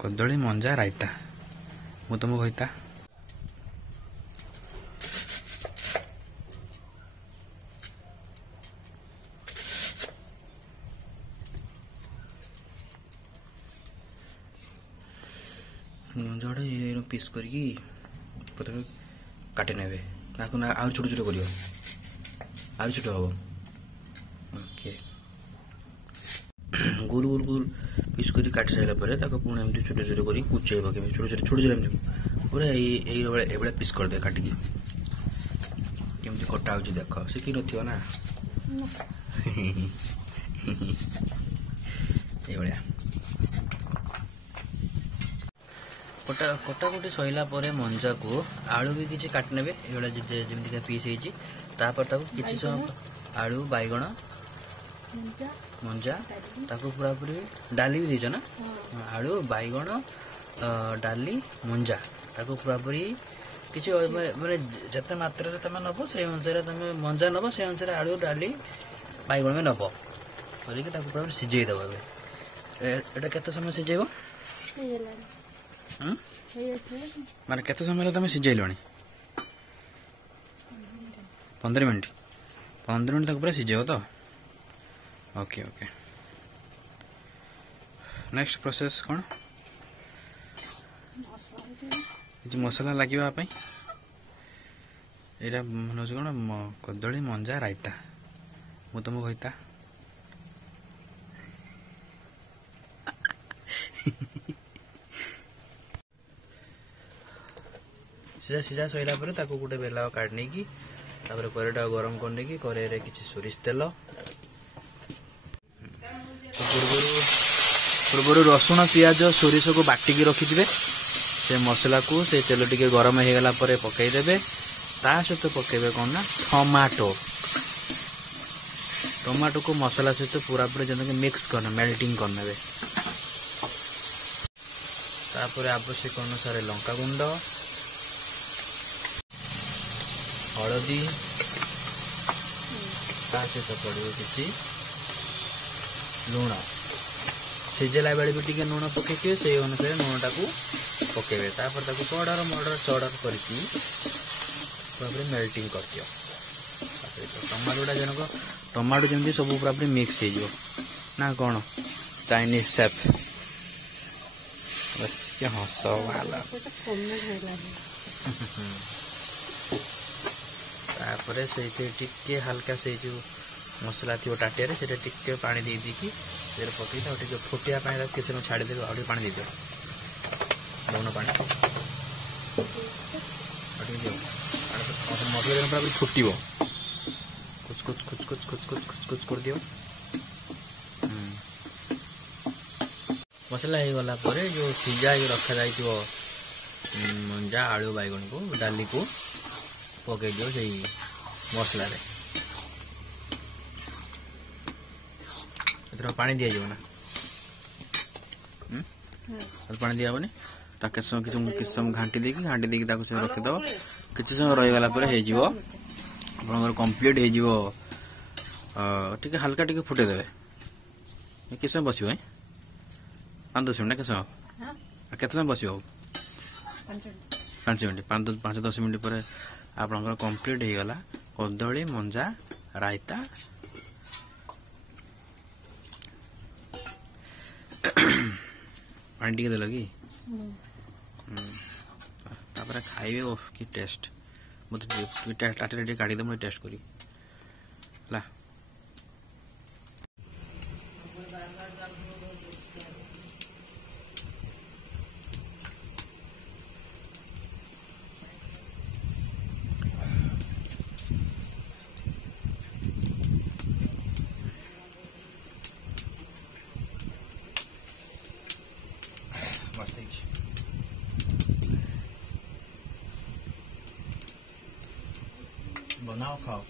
कदली मंजा रायता मु तुमको कहता मंजाटा ये पीस करके प्रथम काटे ने आ छोट छोट कर आ छोट हम ओके गोल गोल गोल पीस कर काटी सारा पुणी एमती छोट छोट कर कुचे पकड़े छोट छोट छोट छोट एमती पूरा ये पीस कर दे काटिकी केमती कटा हो देख शिखी ना ये कटाकटी सैला मंजा को आलू भी किसी काट ने जमी पीस किसी समय आलू बैगण मंजा ताको पूरा पूरी डाली भी दीच ना आलू बैगण डाली मंजा ताको पूरा पूरी किसी माने जते मात्रा रे तमे नबो से अनुसार तमे मंजा नबो से अनुसार आलू डाली बैगण में नबो करके ताको पूरा सिझेई दबो एटा केते समय सिझेइबो माने केते समय तुम सिझेलणी 15 मिनट तक पूरा सिझेब तो ओके ओके नेक्स्ट प्रोसेस कौन मसला लगे यहाँ कौन कदली मंजा रायता मु तुमको कहता सीधा सीधा सैला गोटे बेला काटने की करेटा गरम करने की कड़े किसी सोरिष तेल पूर्व रसुण पियाज सोरिष को बाटिकी रखिथे से मसला को से तेल टिके गरम हो गला पकईदे ता सहित पकेबे कौन ना टमाटो को मसला सहित पूरा पूरी जैसे मिक्स करना मेल्टिंग करने आवश्यक अनुसार लंका गुंड हलदी सहित पड़ो किसी लुण सिझेला बेले भी टे लुण पकई से अनुसार लुण टाक पकेबे पाउडर मर्डर चर्डर करके मेल्टिंग कर दियो टमाटोटा जनक टमाटो जमी सब पूरा पूरी मिक्स हो ना कौन चाइनीज शेफ बस क्या हस वाला तापर से टिके हल्का से जो मसला थी टाटिया से टिके पानी दे दी पकई फुटिया किसी समय छाड़देव आगे पानी दे दियो लुण पानी मसला पूरा फुटो कुछ कुछ कुछ कुछ कुछ कुछ कुछ कुछ कर दियो मसला हो गला जो सीझा रखा जाइए मंजा आलू बैगन को डाली को पकई दियो से मसला पानी दि जाना पानी दिहबनी किस समय घाटी देकी रखीद किसी समय रहीगला आप कम्प्लीट हो हल्का टे फुटेदेवे किस समय बस 5-10 मिनट किस के समय बस 5 मिनट 5-10 मिनट पर आप कम्प्लीट हो गला कदली मंजा रायता पानी टिके देल कि खाइबे कि टेस्ट मतलब टाटे काढ़ीदे मुझे टेस्ट करी ला बनाओ खाओ